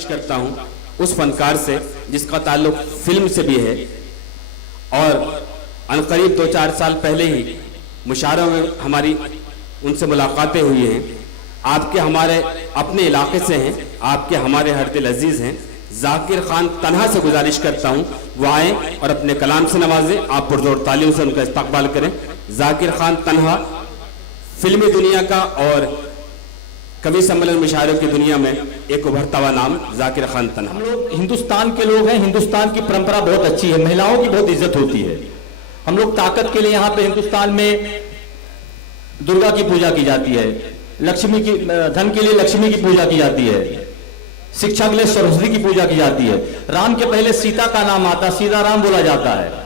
गुजारिश करता हूं उस फनकार से जिसका ताल्लुक फिल्म से भी है और अनकरीब 2-4 साल पहले ही मुशायरों में हमारी उनसे मुलाकातें हुई हैं। आपके हमारे अपने इलाके से हैं, आपके हमारे हर दिल अजीज हैं। जाकिर खान तन्हा से गुजारिश करता हूं वो आए और अपने कलाम से नवाजें, आप पुरजोर तालियों से उनका इस्तकबाल करें। जाकिर खान तन्हा फिल्मी दुनिया का और कवि सम्मेलन मुशायरों की दुनिया में एक उभरता हुआ नाम जाकिर खान तन्हा। हम लोग हिंदुस्तान के लोग हैं, हिंदुस्तान की परंपरा बहुत अच्छी है, महिलाओं की बहुत इज्जत होती है। हम लोग ताकत के लिए यहाँ पे हिंदुस्तान में दुर्गा की पूजा की जाती है, लक्ष्मी की, धन के लिए लक्ष्मी की पूजा की जाती है, शिक्षा के लिए सरस्वती की पूजा की जाती है। राम के पहले सीता का नाम आता है, सीता राम बोला जाता है।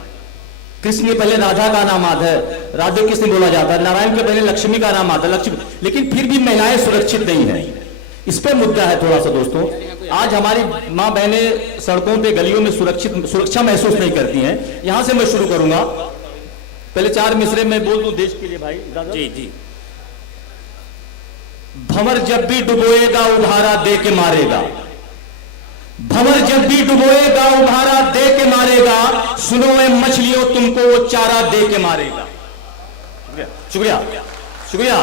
कृष्ण के पहले राधा का नाम आता है, राधे कृष्ण बोला जाता है। नारायण के पहले लक्ष्मी का नाम आता है, लक्ष्मी। लेकिन फिर भी महिलाएं सुरक्षित नहीं है। इस पे मुद्दा है थोड़ा सा दोस्तों। आज हमारी माँ बहनें सड़कों पे गलियों में सुरक्षा महसूस नहीं करती हैं। यहां से मैं शुरू करूंगा, पहले 4 मिसरे में बोल दूं देश के लिए भाई। जी जी। भंवर जब भी डुबोएगा उभारा दे के मारेगा, भंवर जब भी डुबोएगा उभारा दे के मारेगा, सुनो ए मछलियों तुमको वो चारा दे के मारेगा। शुक्रिया शुक्रिया।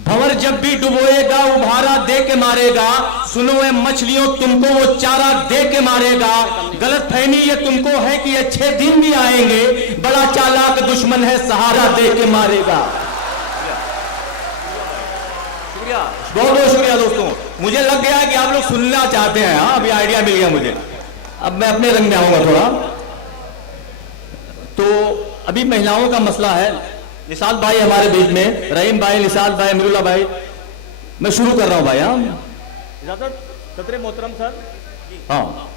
भंवर जब भी डुबोएगा उभारा दे के मारेगा, सुनो ए मछलियों तुमको वो चारा दे के मारेगा। गलत फहमी ये तुमको है कि अच्छे दिन भी आएंगे, बड़ा चालाक दुश्मन है सहारा दे के मारेगा। बहुत बहुत शुक्रिया दोस्तों। मुझे लग गया कि आप लोग सुनना चाहते हैं। हाँ, अभी आइडिया मिल गया मुझे। अब मैं अपने रंग में आऊंगा थोड़ा। तो अभी महिलाओं का मसला है। निशाद भाई हमारे बीच में, रहीम भाई, निशाद भाई, अमीरुल्लाह भाई, मैं शुरू कर रहा हूं भाई। हाँ सदर मोहतरम सर। हाँ,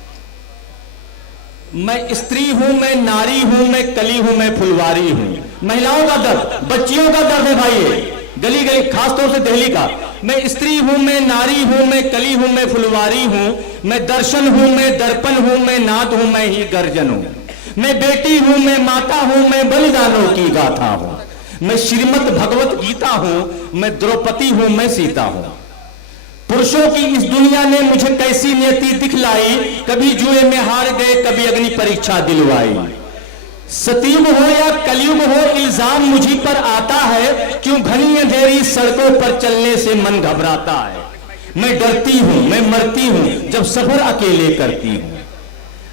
मैं स्त्री हूं, मैं नारी हूं, मैं कली हूं, मैं फुलवारी हूं। महिलाओं का दर्द, बच्चियों का दर्द है भाई, गली गली, खासतौर से दिल्ली का। मैं स्त्री हूं, मैं नारी हूं, मैं कली हूं, मैं फुलवारी हूं। मैं दर्शन हूं, मैं दर्पण हूं, मैं नाद हूं, मैं ही गर्जन हूं। मैं बेटी हूं, मैं माता हूं, मैं बलिदानों की गाथा हूं। मैं श्रीमद् भगवत गीता हूं, मैं द्रौपदी हूं, मैं सीता हूं। पुरुषों की इस दुनिया ने मुझे कैसी नियति दिखलाई, कभी जुए में हार गए, कभी अग्नि परीक्षा दिलवाई। सतयुग हो या कलयुग हो, इल्जाम मुझी पर आता है, क्यों घनी अंधेरी सड़कों पर चलने से मन घबराता है। मैं डरती हूं, मैं मरती हूं, जब सफर अकेले करती हूं।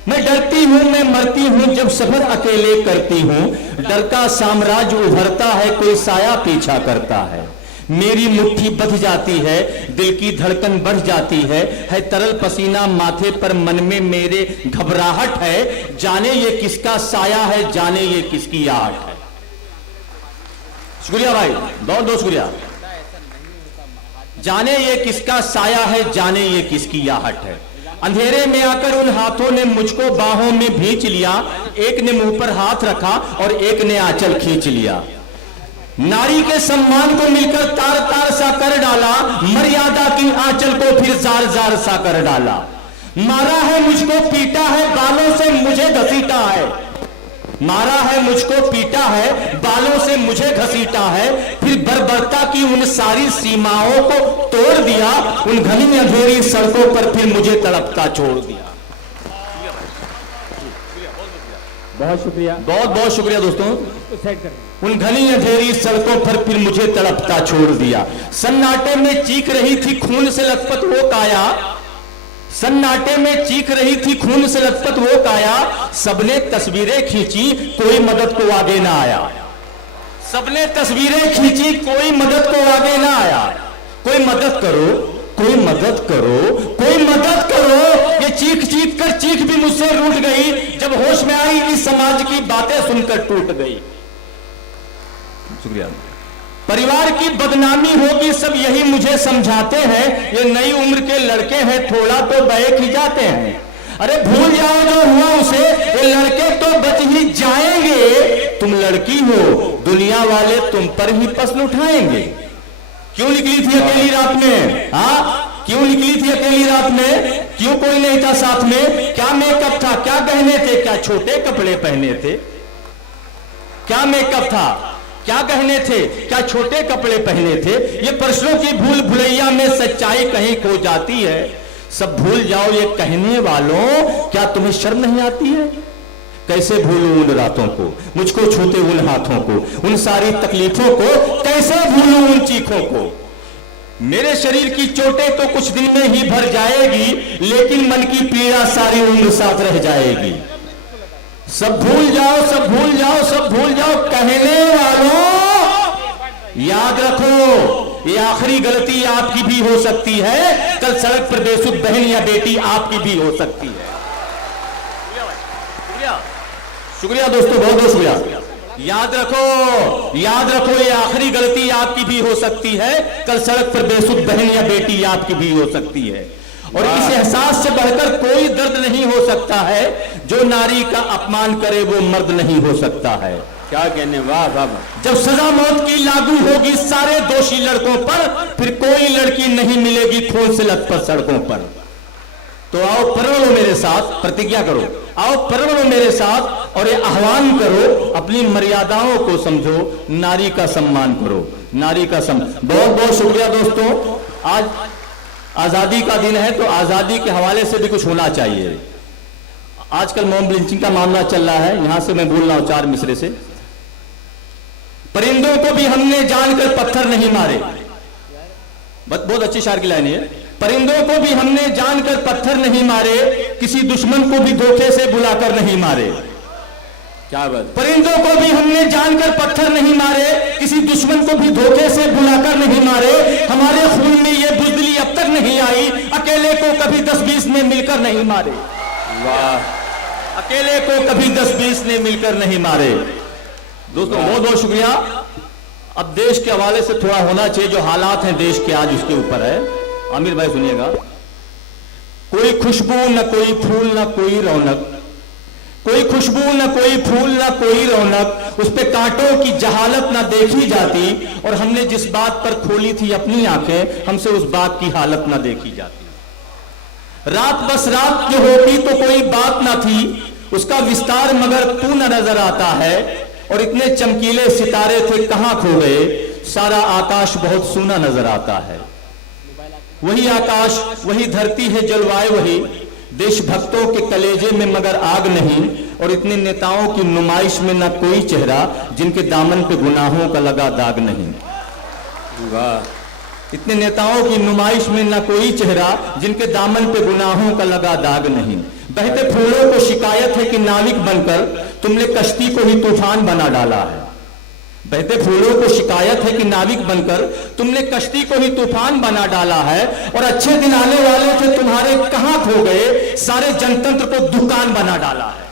मैं डरती हूं, मैं मरती हूं, जब सफर अकेले करती हूं। डर का साम्राज्य उभरता है, कोई साया पीछा करता है। मेरी मुट्ठी बंध जाती है, दिल की धड़कन बढ़ जाती है तरल पसीना माथे पर, मन में मेरे घबराहट है। जाने ये किसका साया है, जाने ये किसकी आहट है। शुक्रिया भाई, बहुत बहुत शुक्रिया। जाने ये किसका साया है, जाने ये किसकी आहट है। अंधेरे में आकर उन हाथों ने मुझको बाहों में भींच लिया, एक ने मुंह पर हाथ रखा और एक ने आंचल खींच लिया। नारी के सम्मान को मिलकर तार तार सा कर डाला, मर्यादा की आंचल को फिर जार जार सा कर डाला। मारा है मुझको, पीटा है, बालों से मुझे घसीटा है। मारा है मुझको, पीटा है, बालों से मुझे घसीटा है। फिर बर्बरता की उन सारी सीमाओं को तोड़ दिया, उन घनी अंधेरी सड़कों पर फिर मुझे तड़पता छोड़ दिया। बहुत शुक्रिया, बहुत बहुत शुक्रिया दोस्तों। उन घनी अंधेरी सड़कों पर फिर मुझे तड़पता छोड़ दिया। सन्नाटे में चीख रही थी खून से लथपथ वो काया, सन्नाटे में चीख रही थी खून से लथपथ वो काया। सबने तस्वीरें खींची, कोई मदद को आगे ना आया। सबने तस्वीरें खींची, कोई मदद को आगे ना आया। कोई मदद करो, कोई मदद करो, कोई मदद करो। ये चीख चीख कर चीख भी मुझसे रूठ गई, जब होश में आई इस समाज की बातें सुनकर टूट गई। शुक्रिया। परिवार की बदनामी होगी, सब यही मुझे समझाते हैं। ये नई उम्र के लड़के हैं, थोड़ा तो बहक ही जाते हैं। अरे भूल जाओ जो हुआ उसे, ये लड़के तो बच ही जाएंगे। तुम लड़की हो, दुनिया वाले तुम पर ही पसल उठाएंगे। क्यों निकली थी अकेली रात में? हाँ, क्यों निकली थी अकेली रात में? क्यों कोई नहीं था साथ में? क्या मेकअप था, क्या गहने थे, क्या छोटे कपड़े पहने थे? क्या मेकअप था, क्या गहने थे, क्या छोटे कपड़े पहने थे? ये प्रश्नों की भूल भुलैया में सच्चाई कहीं खो जाती है। सब भूल जाओ ये कहने वालों, क्या तुम्हें शर्म नहीं आती है? कैसे भूलूं उन रातों को, मुझको छूते उन हाथों को, उन सारी तकलीफों को, कैसे भूलूं उन चीखों को। मेरे शरीर की चोटें तो कुछ दिन में ही भर जाएगी, लेकिन मन की पीड़ा सारी उम्र साथ रह जाएगी। सब भूल जाओ, सब भूल जाओ, सब भूल जाओ कहने वालों, याद रखो ये आखिरी गलती आपकी भी हो सकती है। कल सड़क पर बेसुध बहन या बेटी आपकी भी हो सकती है। शुक्रिया दोस्तों, बहुत बहुत शुक्रिया। याद रखो, याद रखो ये आखिरी गलती आपकी भी हो सकती है। कल सड़क पर बेसुध बहन या बेटी आपकी भी हो सकती है। और इस एहसास से बढ़कर कोई दर्द नहीं हो सकता है, जो नारी का अपमान करे वो मर्द नहीं हो सकता है। क्या कहने, वाह वाह वाह। जब सजा मौत की लागू होगी सारे दोषी लड़कों पर, फिर कोई लड़की नहीं मिलेगी खून से लथपथ सड़कों पर। तो आओ प्रण लो मेरे साथ, प्रतिज्ञा करो, आओ प्रण लो मेरे साथ और ये आह्वान करो, अपनी मर्यादाओं को समझो, नारी का सम्मान करो, नारी का सम्मान। बहुत बहुत शुक्रिया दोस्तों। आज आजादी का दिन है, तो आजादी के हवाले से भी कुछ होना चाहिए। आजकल मॉब लिंचिंग का मामला चल रहा है, यहां से मैं बोल रहा हूं 4 मिसरे से। परिंदों को भी हमने जानकर पत्थर नहीं मारे, बहुत अच्छी शायर की लाइन है। परिंदों को भी हमने जानकर पत्थर नहीं मारे, किसी दुश्मन को भी धोखे से बुलाकर नहीं मारे। क्या बात। परिंदों को भी हमने जानकर पत्थर नहीं मारे, किसी दुश्मन को भी धोखे से बुलाकर नहीं मारे। हमारे खून में ये बुज़दिली अब तक नहीं आई, अकेले को कभी 10-20 ने मिलकर नहीं मारे। वाह। अकेले को कभी 10-20 ने मिलकर नहीं मारे। दोस्तों बहुत बहुत शुक्रिया। अब देश के हवाले से थोड़ा होना चाहिए, जो हालात हैं देश के आज उसके ऊपर है। आमिर भाई सुनिएगा। कोई खुशबू न कोई फूल न कोई रौनक, कोई खुशबू न कोई फूल न कोई रौनक, उस पे कांटों की जहालत न देखी जाती, और हमने जिस बात पर खोली थी अपनी आंखें, हमसे उस बात की हालत न देखी जाती। रात बस रात जो होती तो कोई बात ना थी, उसका विस्तार मगर तू न नजर आता है, और इतने चमकीले सितारे थे कहां खो गए, सारा आकाश बहुत सूना नजर आता है। वही आकाश वही धरती है जलवाए वही, देशभक्तों के कलेजे में मगर आग नहीं, और इतने नेताओं की नुमाइश में न कोई चेहरा जिनके दामन पे गुनाहों का लगा दाग नहीं। वाह। इतने नेताओं की नुमाइश में न कोई चेहरा जिनके दामन पे गुनाहों का लगा दाग नहीं। बहते फूलों को शिकायत है कि नाविक बनकर तुमने कश्ती को ही तूफान बना डाला है। बहते फूलों को शिकायत है कि नाविक बनकर तुमने कश्ती को ही तूफान बना डाला है, और अच्छे दिन आने वाले थे तुम्हारे कहां खो गए, सारे जनतंत्र को दुकान बना डाला है।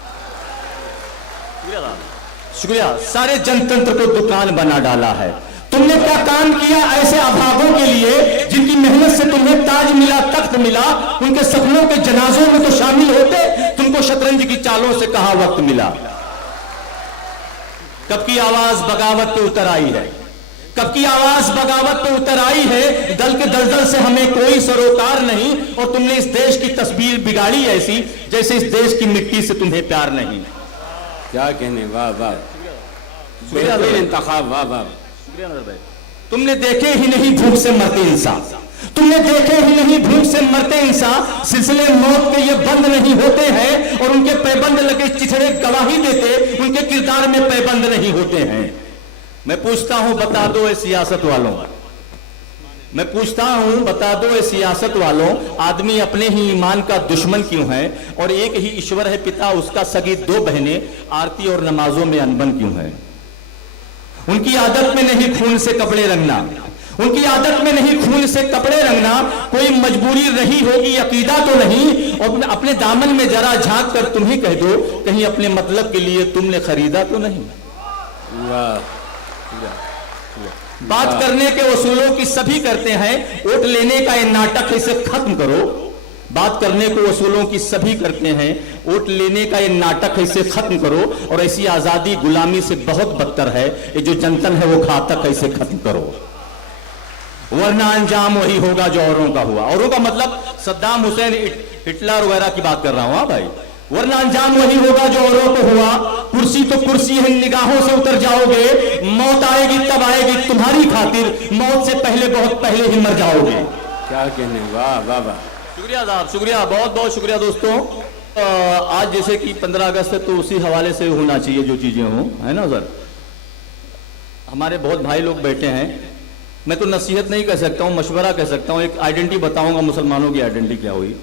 शुक्रिया। सारे जनतंत्र को दुकान बना डाला है। तुमने क्या काम किया ऐसे अभागों के लिए, जिनकी मेहनत से तुम्हें ताज मिला, तख्त मिला, उनके सपनों के जनाजों में तो शामिल होते, तुमको शतरंज की चालों से कहां वक्त मिला। कब की आवाज बगावत पे उतर आई है, कब की आवाज बगावत पे उतर आई है, दल के दलदल से हमें कोई सरोकार नहीं, और तुमने इस देश की तस्वीर बिगाड़ी ऐसी जैसे इस देश की मिट्टी से तुम्हें प्यार नहीं। क्या कहने, वाह वाह। बेहतरीन इंतखाब, वाह वाह। तुमने देखे ही नहीं भूख से मरते इंसान, तुमने देखे ही नहीं भूख से मरते इंसान, सिलसिले मौत के ये बंद नहीं होते हैं, और उनके पैबंद लगे चिथड़े गवाही देते, उनके किरदार में पैबंद नहीं होते हैं। मैं पूछता हूं बता दो ए सियासत वालों, मैं पूछता हूं बता दो ए सियासत वालों, आदमी अपने ही ईमान का दुश्मन क्यों है, और एक ही ईश्वर है पिता, उसका सगी 2 बहनें, आरती और नमाजों में अनबन क्यों है। उनकी आदत में नहीं खून से कपड़े रंगना, उनकी आदत में नहीं खून से कपड़े रंगना, कोई मजबूरी रही होगी अकीदा तो नहीं, और अपने दामन में जरा झांक कर तुम ही कह दो, कहीं अपने मतलब के लिए तुमने खरीदा तो नहीं। बात करने के वसूलों की सभी करते हैं, वोट लेने का ये नाटक, इसे खत्म करो। बात करने को वसूलों की सभी करते हैं, वोट लेने का ये नाटक है, इसे खत्म करो। और ऐसी आजादी गुलामी से बहुत बदतर है, ये जो जनतन है वो घातक है, इसे खत्म करो, वरना अंजाम वही होगा जो औरों का हुआ। औरों का मतलब सद्दाम हुसैन, हिटलर वगैरह की बात कर रहा हूं। हाँ भाई, वरना अंजाम वही होगा जो औरों को हुआ। कुर्सी तो कुर्सी है, निगाहों से उतर जाओगे, मौत आएगी तब आएगी तुम्हारी खातिर, मौत से पहले बहुत पहले ही मर जाओगे। क्या कहने, वाह वाह वाह। शुक्रिया साहब, शुक्रिया, बहुत बहुत शुक्रिया दोस्तों। आज जैसे कि 15 अगस्त है तो उसी हवाले से होना चाहिए जो चीजें हों, है ना सर। हमारे बहुत भाई लोग बैठे हैं, मैं तो नसीहत नहीं कह सकता हूँ, मशवरा कह सकता हूँ। एक आइडेंटिटी बताऊंगा मुसलमानों की आइडेंटिटी क्या हुई,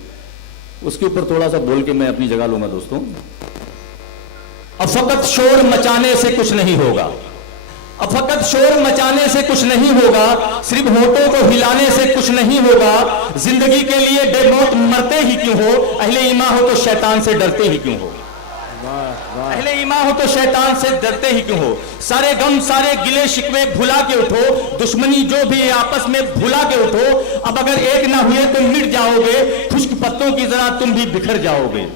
उसके ऊपर थोड़ा सा बोल के मैं अपनी जगह लूंगा दोस्तों। अब फकत शोर मचाने से कुछ नहीं होगा, अब फकत शोर मचाने से कुछ नहीं होगा, सिर्फ होठों को हिलाने से कुछ नहीं होगा। जिंदगी के लिए बेमौत मरते ही क्यों हो, अहले ईमान हो तो शैतान से डरते ही क्यों हो, अहले ईमान हो तो शैतान से डरते ही क्यों हो। सारे गम सारे गिले शिकवे भुला के उठो, दुश्मनी जो भी है आपस में भुला के उठो। अब अगर एक ना हुए तो मिट जाओगे, खुश्क पत्तों की तरह तुम भी बिखर जाओगे।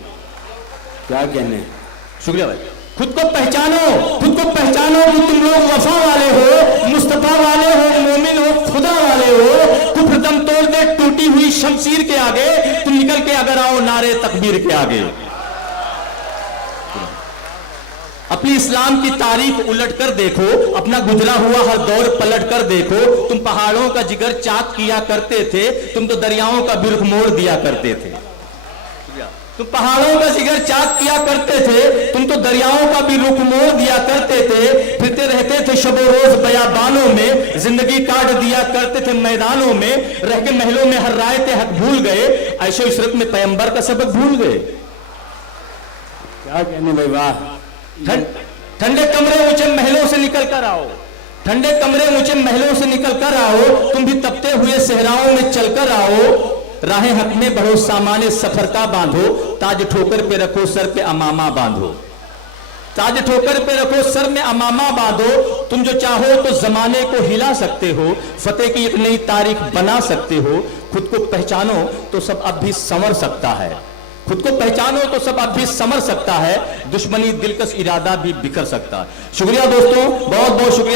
क्या कहने। शुक्रिया भाई। खुद को पहचानो, खुद को पहचानो कि तुम लोग वफा वाले हो, मुस्तफा वाले हो, मोमिन हो, खुदा वाले हो। कुफ्र दम तोड़ दे टूटी हुई शमशीर के आगे, तुम निकल के अगर आओ नारे तकबीर के आगे। अपनी इस्लाम की तारीख उलट कर देखो, अपना गुजरा हुआ हर दौर पलट कर देखो। तुम पहाड़ों का जिगर चाक किया करते थे, तुम तो दरियाओं का भी रुख मोड़ दिया करते थे। तुम पहाड़ों का जिगर चाक किया करते थे, तुम तो दरियाओं का भी रुख मोड़ दिया करते थे। फिरते रहते थे शबो रोज बयाबानों में, जिंदगी काट दिया करते थे मैदानों में। रह के महलों में हर रायते हक भूल गए, ऐशो इशरत में पैगंबर का सबक भूल गए। क्या कहने भाई, वाह। ठंडे कमरे ऊंचे महलों से निकल कर आओ, ठंडे कमरे ऊंचे महलों से निकल कर आओ। तुम भी तपते हुए सहराओं में चलकर आओ। राहें हक में बढ़ो, सामाने सफर का बांधो, ताज ठोकर पे रखो, सर पे अमामा बांधो। ताज ठोकर पे रखो, सर में अमामा बांधो। तुम जो चाहो तो जमाने को हिला सकते हो, फतेह की एक नई तारीख बना सकते हो। खुद को पहचानो तो सब अब भी संवर सकता है, खुद को पहचानो तो सब अब भी संवर सकता है। दुश्मनी दिलकश इरादा भी बिखर सकता है। शुक्रिया दोस्तों, बहुत बहुत शुक्रिया।